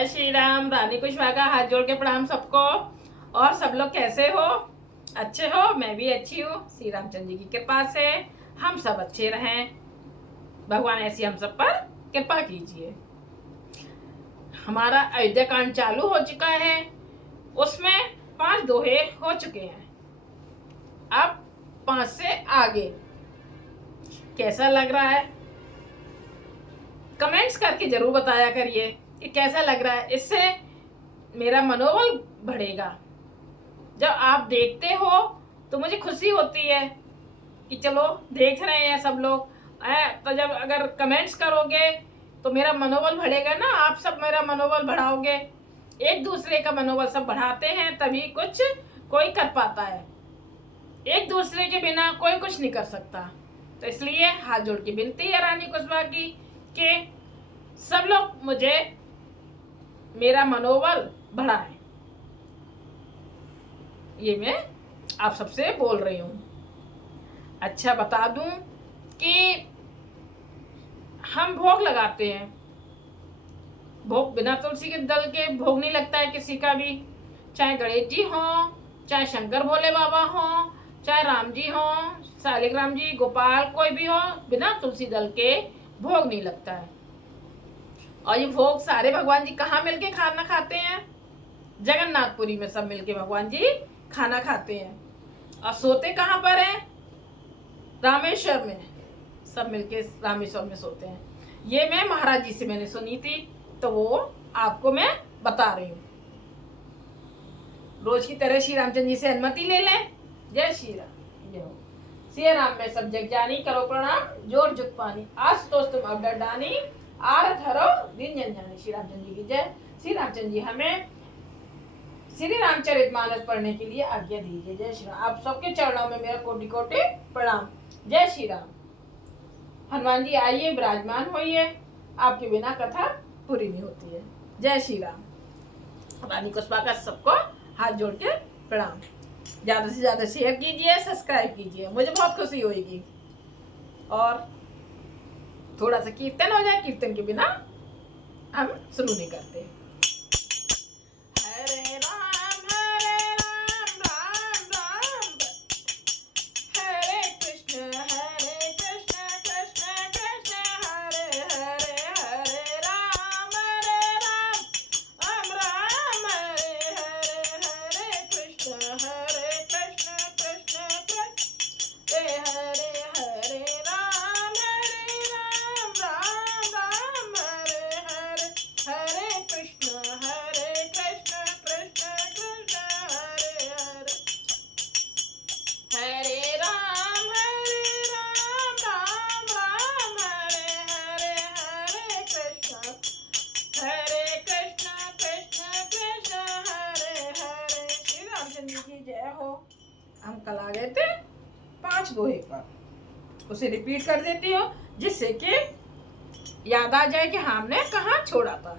जय श्री राम। रानी कुशवाहा का हाथ जोड़ के प्रणाम सबको। और सब लोग कैसे हो? अच्छे हो? मैं भी अच्छी हूँ। श्री रामचंद्र जी की कृपा से हम सब अच्छे रहें। भगवान ऐसी हम सब पर कृपा कीजिए। हमारा अयोध्या कांड चालू हो चुका है, उसमें 5 दोहे हो चुके हैं। अब 5 से आगे कैसा लग रहा है? कमेंट्स करके जरूर बताया करिए कि कैसा लग रहा है। इससे मेरा मनोबल बढ़ेगा। जब आप देखते हो तो मुझे खुशी होती है कि चलो देख रहे हैं सब लोग। तो जब अगर कमेंट्स करोगे तो मेरा मनोबल बढ़ेगा ना। आप सब मेरा मनोबल बढ़ाओगे। एक दूसरे का मनोबल सब बढ़ाते हैं तभी कुछ कोई कर पाता है। एक दूसरे के बिना कोई कुछ नहीं कर सकता। तो इसलिए हाथ जोड़ के विनती है रानी कुशवाहा की कि सब लोग मुझे मेरा मनोबल बढ़ाएं। ये मैं आप सबसे बोल रही हूँ। अच्छा बता दूं कि हम भोग लगाते हैं। भोग बिना तुलसी के दल के भोग नहीं लगता है किसी का भी। चाहे गणेश जी हो, चाहे शंकर भोले बाबा हो, चाहे राम जी हो, शालिग्राम जी, गोपाल, कोई भी हो, बिना तुलसी दल के भोग नहीं लगता है। और ये भोग सारे भगवान जी कहाँ मिलके खाना खाते हैं? जगन्नाथपुरी में सब मिलके भगवान जी खाना खाते हैं। और सोते कहाँ पर हैं? रामेश्वर में। सब मिलके रामेश्वर में सोते हैं। ये मैं महाराज जी से मैंने सुनी थी, तो वो आपको मैं बता रही हूँ। रोज की तरह श्री रामचंद्र जी से अनुमति ले लें। जय श्री राम। जय हो। श्री राम में सब जग जानी, करो प्रणाम जोर जुग पानी। आज तो तुम अब डरडानी, आरत हरो दिन जन जानी। श्री रामचंद्र जी की जय। श्री रामचंद्र जी हमें श्री रामचरितमानस पढ़ने के लिए आज्ञा दीजिए। जय श्री राम। आप सबके चरणों में मेरा कोटि कोटि प्रणाम। जय श्री राम। हनुमान जी आइए, विराजमान होइए। आपके बिना कथा पूरी नहीं होती है। जय श्री राम। रानी कुशवाहा का सबको हाथ जोड़ के प्रणाम। ज्यादा से ज्यादा शेयर कीजिए, सब्सक्राइब कीजिए, मुझे बहुत खुशी होगी। और थोड़ा सा कीर्तन हो जाए। कीर्तन के बिना हम शुरू नहीं करते। हरे राम राम राम, हरे कृष्ण कृष्ण कृष्ण हरे हरे, हरे राम राम राम, हरे हरे, हरे कृष्ण कृष्ण कृष्ण हरे हरे राम राम राम, हरे हरे, हरे कृष्ण कृष्ण कृष्ण हरे हरे, हरे राम राम राम, हरे हरे, हरे कृष्ण कृष्ण कृष्ण हरे हरे। श्री रामचंद्र जी की जय हो। हम कल आ गए थे 5 दोहे पर। उसे रिपीट कर देती हूँ जिससे कि याद आ जाए कि हमने कहाँ छोड़ा था।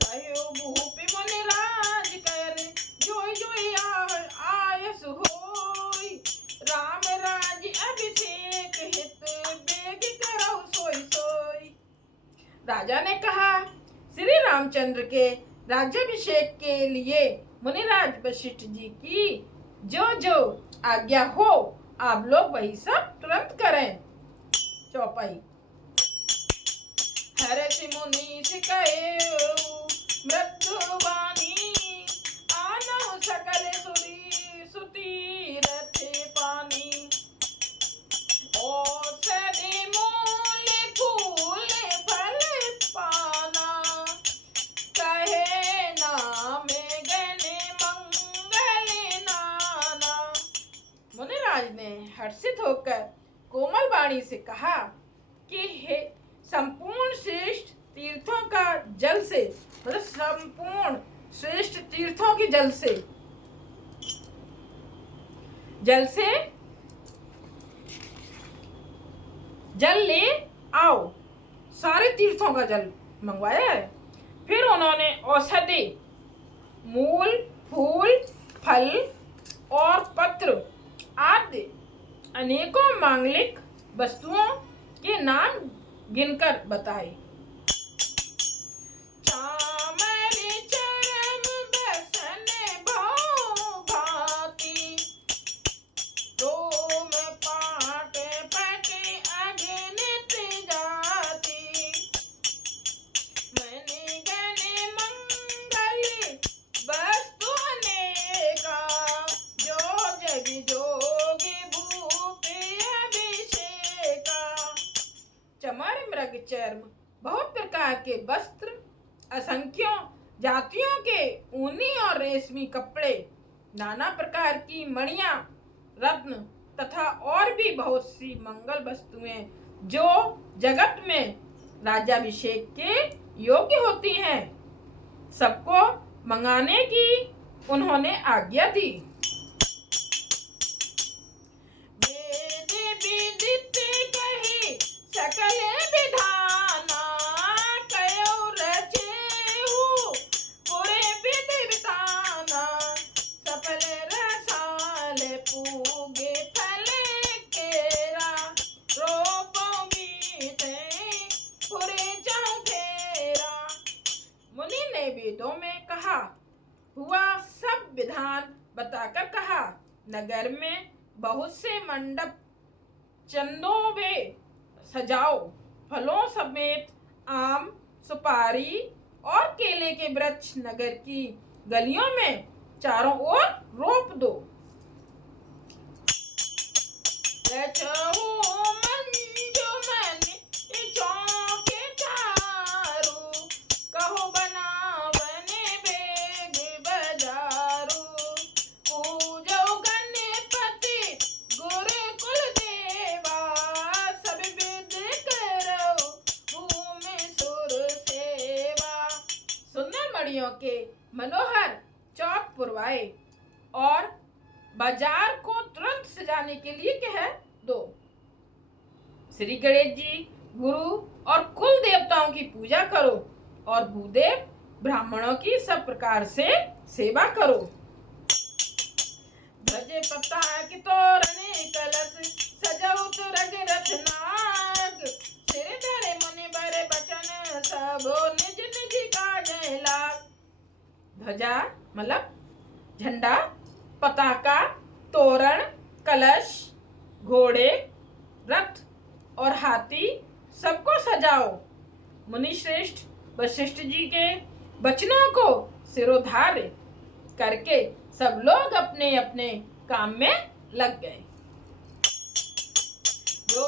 कहो भूपि मुनिराज कर, जोई जोई आयस होई। राम राज अभिषेक हित, बेग करौ सोई सोई। राजा ने कहा, श्री रामचंद्र के राज्याभिषेक के लिए मुनिराज वशिष्ठ जी की जो जो आज्ञा हो आप लोग वही सब तुरंत करें। चौपाई। हर्षि मुनि कहे मृत्युवाणी, आनहु सकल सुती रथे पानी। औषधि मूल फूल फल पाना, कहे नाम गण मंगल नाना। मुनिराज ने हर्षित होकर कोमल वाणी से कहा कि हे संपूर्ण श्रेष्ठ तीर्थों का जल से, मतलब संपूर्ण श्रेष्ठ तीर्थों के जल से जल ले आओ। सारे तीर्थों का जल मंगवाया है। फिर उन्होंने औषधि, मूल, फूल, फल और पत्र आदि अनेकों मांगलिक वस्तुओं के नाम गिनकर बताए। चर्म, बहुत प्रकार के वस्त्र, असंख्यों जातियों के ऊनी और रेशमी कपड़े, नाना प्रकार की मणियां, रत्न तथा और भी बहुत सी मंगल वस्तुएं जो जगत में राज्याभिषेक के योग्य होती हैं, सबको मंगाने की उन्होंने आज्ञा दी। वेद विदित कही सकल विधाना, कयो रचेहु पुरे विधि विधाना, सफल रसाल पूगे फल केरा, रोपो गीते पुरे चौथेरा। मुनि ने वेदों में कहा हुआ सब विधान बताकर कहा, नगर में बहुत से मंडप चंदोवे सजाओ, फलों समेत आम, सुपारी और केले के वृक्ष नगर की गलियों में चारों ओर रोप दो। कहो बनावने बेग बजारू, पूजो गणपति गुर कुल देवा, सब विद करो भूमि सुर सेवा। सुंदर मणियों के मनोहर चौक पुरवाए और बाजार को तुरंत सजाने के लिए कह दो। श्री गणेश जी, गुरु और कुल देवताओं की पूजा करो और भूदेव ब्राह्मणों की सब प्रकार से सेवा करो। भजे पताक तोरणे कलश, सजौत रग रथ नाग, सिर धरे मुनि बर बचन, सबो निज निज काज लाग। ध्वजा मतलब झंडा, पताका, तोरण, कलश, घोड़े, रथ और हाथी सबको सजाओ। मुनि श्रेष्ठ वशिष्ठ जी के वचनों को सिरोधार्य करके सब लोग अपने अपने काम में लग गए। जो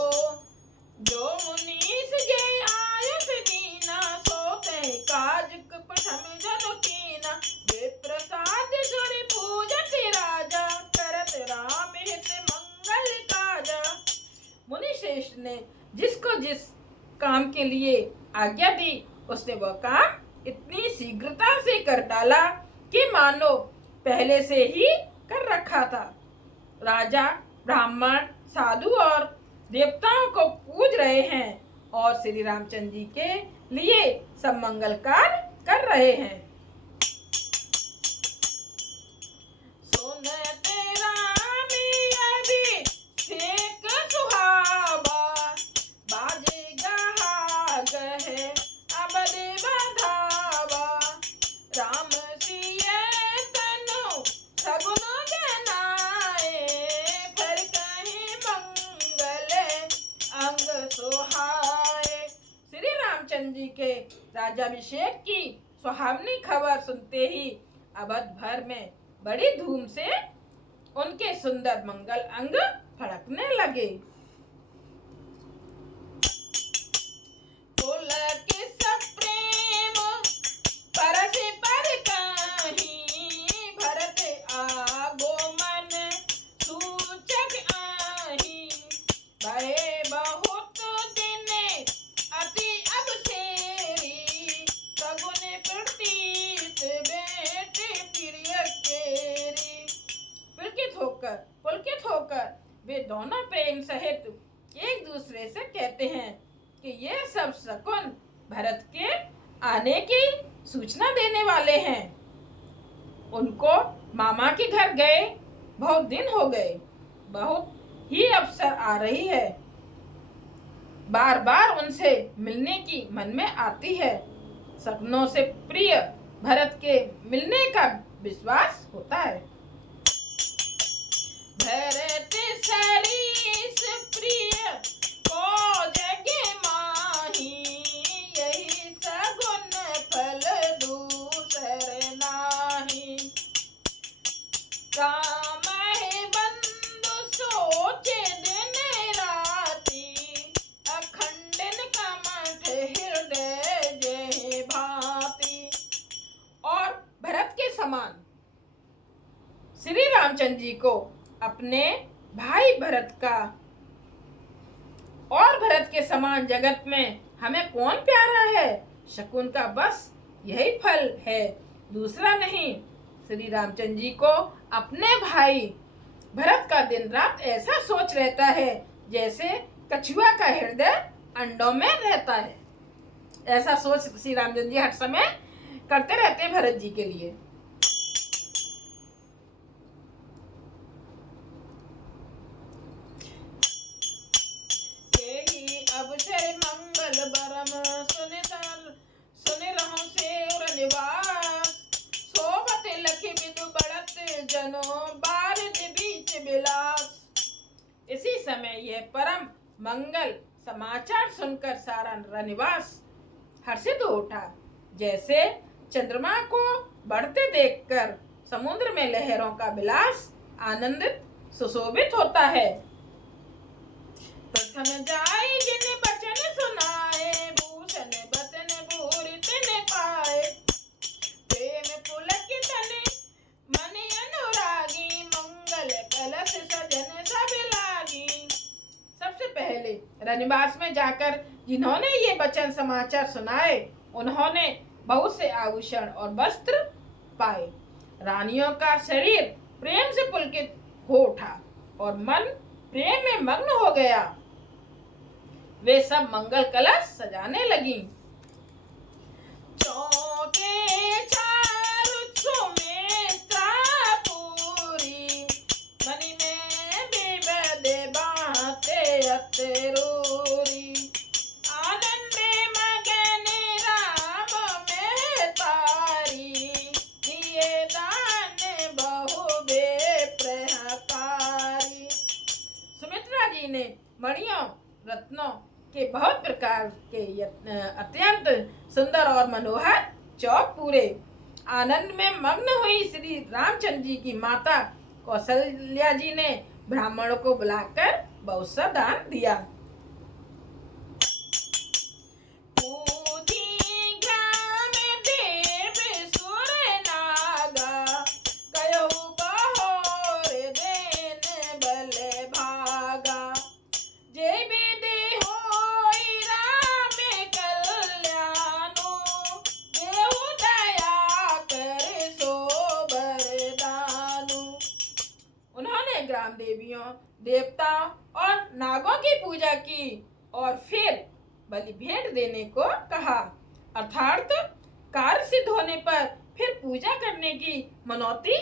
मुनीस जय आयुष दीना, सोते काज प्रथम जन कीना, वे प्रसाद सुर पूजत राजा, करत राम हित मंगल काजा। मुनि श्रेष्ठ ने जिसको जिस काम के लिए आज्ञा दी, उसने वह काम इतनी शीघ्रता से कर डाला कि मानो पहले से ही कर रखा था। राजा, ब्राह्मण, साधु और देवताओं को पूज रहे हैं और श्री रामचंद्र जी के लिए सब मंगल कार्य कर रहे हैं। श्री रामचंद्र जी के राज्याभिषेक की सुहावनी खबर सुनते ही अवध भर में बड़ी धूम से उनके सुंदर मंगल अंग फड़कने लगे। पुलकित होकर वे दोनों प्रेम सहित एक दूसरे से कहते हैं कि ये सब शकुन भरत के आने की सूचना देने वाले हैं। उनको मामा के घर गए बहुत दिन हो गए, बहुत ही अवसर आ रही है, बार बार उनसे मिलने की मन में आती है। शकुनों से प्रिय भरत के मिलने का विश्वास होता है। भरत सरीस प्रिय को जगे माही, यही सगुन फल दूसर नाही। काम है बंधु सोचे दिन राती, अखंडन कमठ रामचंद्र जी को अपने भाई भरत का और भरत के समान जगत में हमें कौन प्यारा है, शकुन का बस यही फल है, दूसरा नहीं। श्री रामचंद्र जी को अपने भाई भरत का दिन रात ऐसा सोच रहता है जैसे कछुआ का हृदय अंडों में रहता है। ऐसा सोच श्री रामचंद्र जी हर समय करते रहते हैं भरत जी के लिए। अवसर मंगल बरम सुन रहूं से निवास, सोबत लखी बिदु बढ़त जनो बारिद बीच बिलास। इसी समय यह परम मंगल समाचार सुनकर सारा रनिवास हर्षित हो उठा, जैसे चंद्रमा को बढ़ते देखकर समुद्र में लहरों का विलास आनंदित सुशोभित होता है। प्रथम जाई जिन बचन सुनाए, भूषण बचन भूरित न पाए, प्रेम पुलकित मन अनुरागी, मंगल कलश सजन सब लागी। सबसे पहले रनिवास में जाकर जिन्होंने ये वचन समाचार सुनाए, उन्होंने बहुत से आभूषण और वस्त्र पाए। रानियों का शरीर प्रेम से पुलकित हो उठा और मन प्रेम में मग्न हो गया। वे सब मंगल कलश सजाने लगी। चौके चारु सुमित्रा पूरी, मणि में विविध बातें अतरूरी, आनंदे मगन राम में तारी, दिए दान बहु बेप्रहकारी। सुमित्रा जी ने मणियों रत्नों के बहुत प्रकार के अत्यंत सुंदर और मनोहर चौक पूरे। आनंद में मग्न हुई श्री रामचंद्र जी की माता कौशल्या जी ने ब्राह्मणों को बुलाकर बहुत सा दान दिया। ग्राम देवियों देवताओं और नागों की पूजा की और फिर बलि भेंट देने को कहा, अर्थात कार्य सिद्ध होने पर फिर पूजा करने की मनौती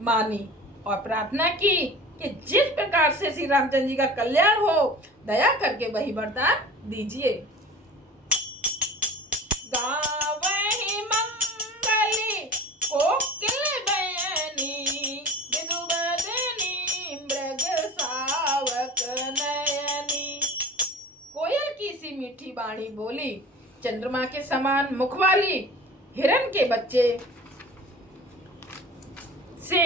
मानी और प्रार्थना की कि जिस प्रकार से श्री रामचंद्र जी का कल्याण हो, दया करके वही वरदान दीजिए। गावहि मंगली कोकिल बयनी, विदुबदनी मृग सावक नयनी। कोयल की सी मीठी वाणी बोली, चंद्रमा के समान मुख वाली हिरण के बच्चे से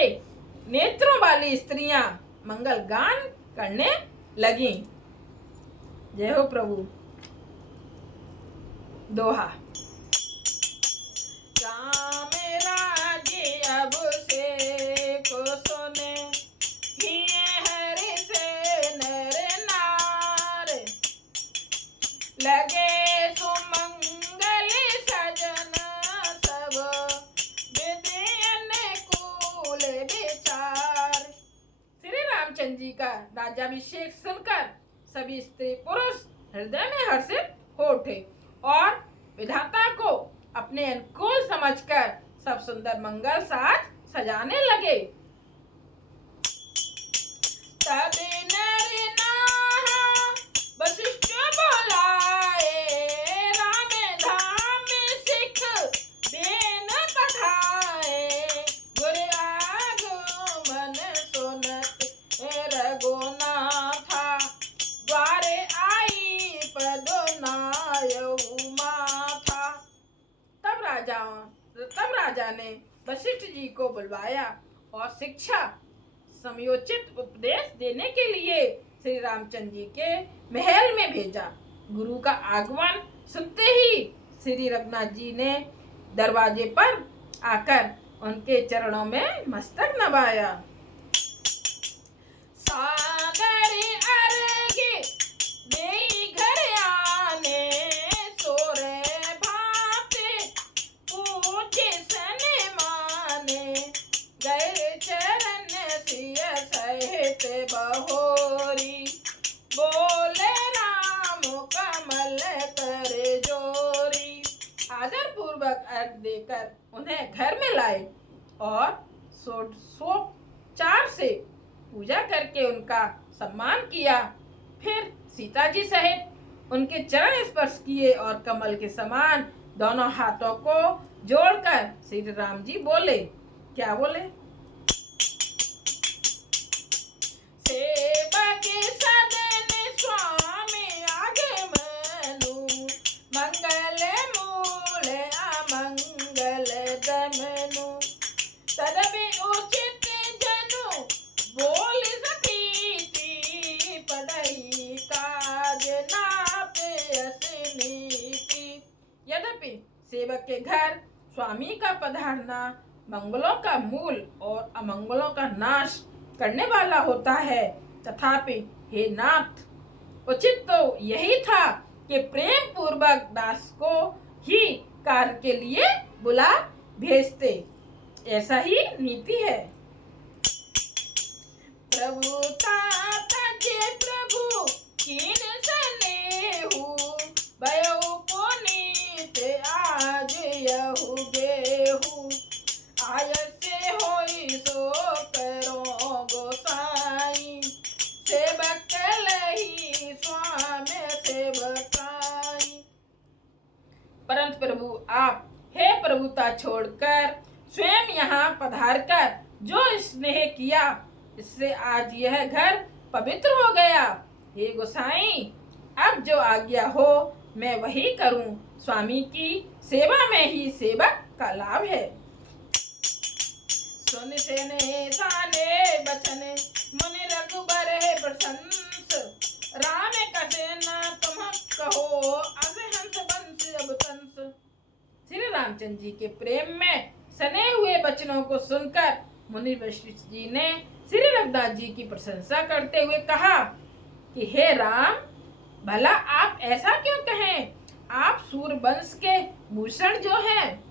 नेत्रों वाली स्त्रियां मंगल गान करने लगी। जय हो प्रभु। दोहा। राम राज्य अब से को सुने, हिये हरि से नर नार, लगे सुमंगल सजन सब, विधियन कुल विचार। श्री रामचंद्र जी का राज्याभिषेक सुनकर सभी स्त्री पुरुष हृदय में हर्षित हो उठे और विधाता को अपने अनुकूल समझकर सब सुंदर मंगल साज सजाने लगे। तब नर नाहा वशिष्ठ बुलाए, राम धाम सिख बेन पठाए, गुर आगमन सुनत रघुनाथा, द्वारे आई पदनायऊ माथा। तब राजा ने वशिष्ठ जी को बुलवाया और शिक्षा समयोचित उपदेश देने के लिए श्री रामचंद्र जी के महल में भेजा। गुरु का आगमन सुनते ही श्री रघुनाथ जी ने दरवाजे पर आकर उनके चरणों में मस्तक नवाया। सादरी अर्घ्य देई घर आने, सोरे भाते पूजे सन माने, गए चरण सिय सहित बहोरी, बोले राम कमल कर जोरी। आदर पूर्वक अर्घ देकर उन्हें घर में लाए और षोडशोपचार से पूजा करके उनका सम्मान किया। फिर सीता जी सहित उनके चरण स्पर्श किए और कमल के समान दोनों हाथों को जोड़कर श्री राम जी बोले। क्या बोले? सेवक सदन स्वामी आगमनु, मंगल मूल अमंगल दमनु, तदपि उचित जनु बोल सकीति, पढ़ई काज नापे नीति। यद्यपि सेवक के घर स्वामी का पधारना मंगलों का मूल और अमंगलों का नाश करने वाला होता है, तथापि हे नाथ, उचित तो यही था कि प्रेम पूर्वक दास को ही कार्य के लिए बुला भेजते। ऐसा ही नीति है। प्रभु ताजे प्रभु कीन सनेहु, भयो पुनीत आज यहु गेहु, आयसे होई सो करो गोसाई, सेवक लही स्वामी सेवकाई। परंतु प्रभु आप हे प्रभुता छोड़कर स्वयं यहाँ पधार कर जो स्नेह किया, इससे आज यह घर पवित्र हो गया। हे गोसाई, अब जो आज्ञा हो मैं वही करूं। स्वामी की सेवा में ही सेवक का लाभ है। सुन सेने साने बचने, मुनि रघुबर है प्रशंस, राम कसे ना तुम कहो, अब हंस बंस अब तंस। श्री रामचंद्र जी के प्रेम में सने हुए वचनों को सुनकर मुनि वशिष्ठ जी ने श्री रघुनाथ जी की प्रशंसा करते हुए कहा कि हे राम, भला आप ऐसा क्यों कहें? आप सूरवंश के भूषण जो हैं।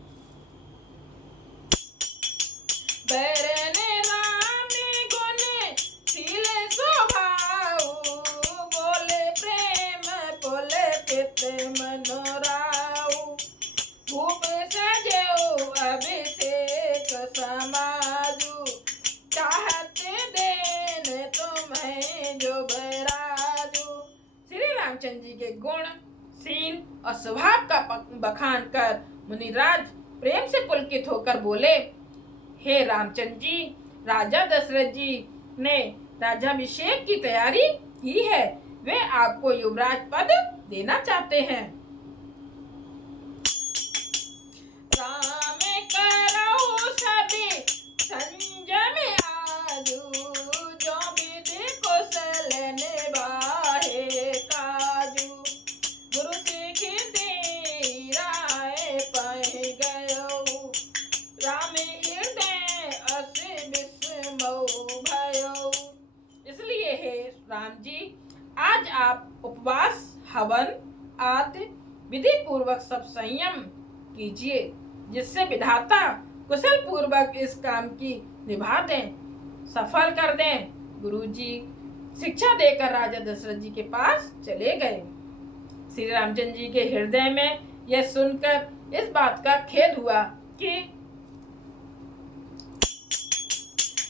बैरने राम गुण शील स्वभाव, बोले प्रेम बोले पित मनोराव, भूप सजेऊ अभिषेक समाजू, चाहत देन तुम्हें जो बराजू। श्री रामचंद्र जी के गुण शील और स्वभाव का बखान कर मुनिराज प्रेम से पुलकित होकर बोले, हे रामचंद्र जी, राजा दशरथ जी ने राज्याभिषेक की तैयारी की है। वे आपको युवराज पद देना चाहते हैं। राम करो सभी संजम आजू, जो विधि कुशल निभाए काजू, गुरु सिख दे राय पह गयो, राम हृदय अस विस्मौ भयो। इसलिए हे राम जी, आज आप उपवास हवन आदि विधि पूर्वक सब संयम कीजिए, जिससे विधाता कुशल पूर्वक इस काम की निभा दें, सफल कर दें। गुरुजी शिक्षा देकर राजा दशरथ जी के पास चले गए। श्री रामचंद्र जी के हृदय में यह सुनकर इस बात का खेद हुआ कि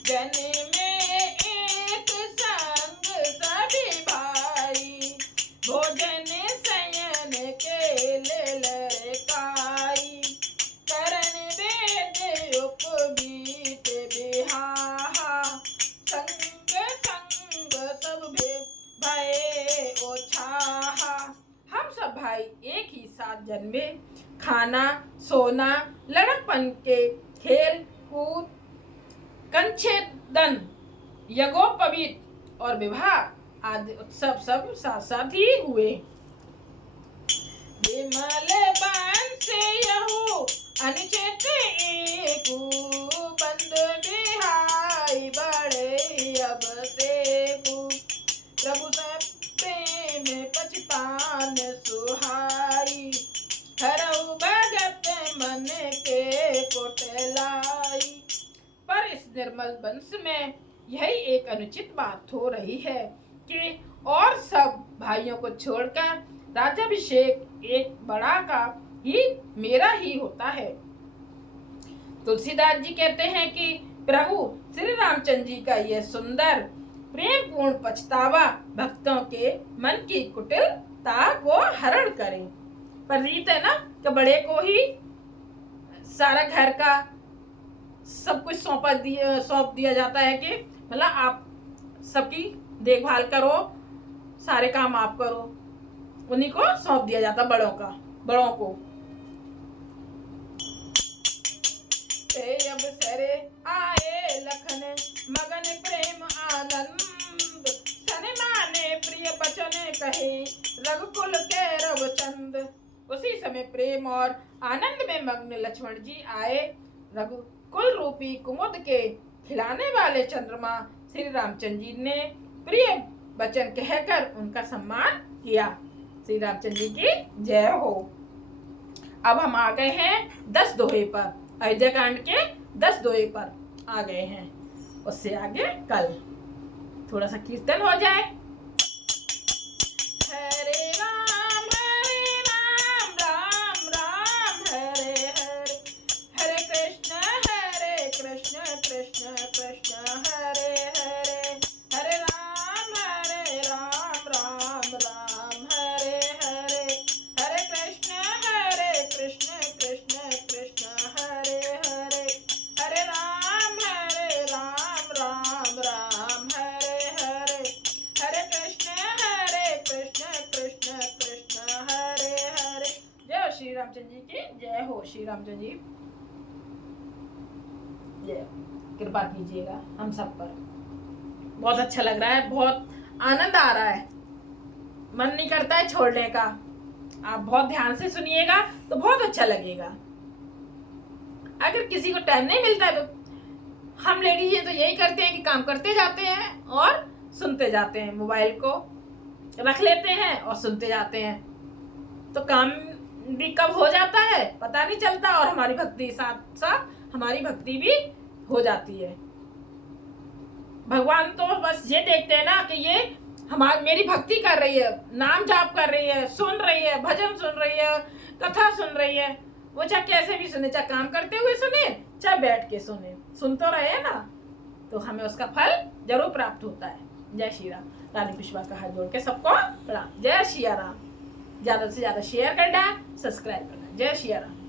जन में एक संग सभी भाई, भोजन शयन के ललकाई, करण वेद उपवीत बिहाहा, संग संग सब भय ओछाहा। हम सब भाई एक ही साथ जन्मे, खाना सोना लड़कपन के खेल कूद कंछेदन यज्ञोपवीत और विवाह आदि उत्सव सब साथ साथ ही हुए। विमल बंस यहु अनुचित एकू, लाई। पर इस निर्मल वंश में यही एक अनुचित बात हो रही है कि और सब भाइयों को छोड़कर राज्याभिषेक एक बड़ा का ही मेरा ही होता है। तुलसीदास जी कहते हैं कि प्रभु श्री रामचंद्र जी का यह सुंदर प्रेम पूर्ण पछतावा भक्तों के मन की कुटिलता को हरण करे। पर रीत है ना कि बड़े को ही सारा घर का सब कुछ सौंप दिया जाता है कि मतलब आप सबकी देखभाल करो, सारे काम आप करो, उन्हीं को सौंप दिया जाता बड़ों को। अब सरे आए लखन मगन प्रेम आनंद, सन माने प्रिय बचन कहे रघुकुल के रवचंद। उसी समय प्रेम और आनंद में मग्न लक्ष्मण जी आए। रघुकुल रूपी कुमुद के खिलाने वाले चंद्रमा श्री रामचंद्र जी ने प्रिय वचन कहकर उनका सम्मान किया। श्री रामचंद्र जी की जय हो। अब हम आ गए हैं 10 दोहे पर, अयोध्या कांड के 10 दोहे पर आ गए हैं। उससे आगे कल थोड़ा सा कीर्तन हो जाए। हरे राम राम राम हरे हरे, हरे कृष्ण कृष्ण कृष्ण हरे हरे, हरे राम राम राम हरे हरे, हरे कृष्ण कृष्ण कृष्ण हरे हरे, हरे राम राम हरे हरे, हरे कृष्ण कृष्ण कृष्ण हरे हरे। जय श्री रामचंद्र जी की जय हो। श्री रामचंद्र जी जय। कृपा कीजिएगा हम सब पर। बहुत अच्छा लग रहा है, बहुत आनंद आ रहा है, मन नहीं करता है छोड़ने का। आप बहुत ध्यान से सुनिएगा तो बहुत अच्छा लगेगा। अगर किसी को टाइम नहीं मिलता है तो हम लेडीज तो यही करते हैं कि काम करते जाते हैं और सुनते जाते हैं, मोबाइल को रख लेते हैं और सुनते जाते हैं, तो काम भी कब हो जाता है पता नहीं चलता और हमारी भक्ति साथ साथ हमारी भक्ति भी हो जाती है। भगवान तो बस ये देखते हैं ना कि ये मेरी भक्ति कर रही है, नाम जाप कर रही है, सुन रही है, भजन सुन रही है, कथा सुन रही है। वो चाहे कैसे भी सुने, चाहे काम करते हुए सुने, चाहे बैठ के सुने, सुन तो रहे ना, तो हमें उसका फल जरूर प्राप्त होता है। जय श्री राम। रानी पुष्पा का हाथ जोड़ के सबको प्रणाम। जय श्री राम। ज्यादा से ज्यादा शेयर करना, सब्सक्राइब करना। जय श्री राम।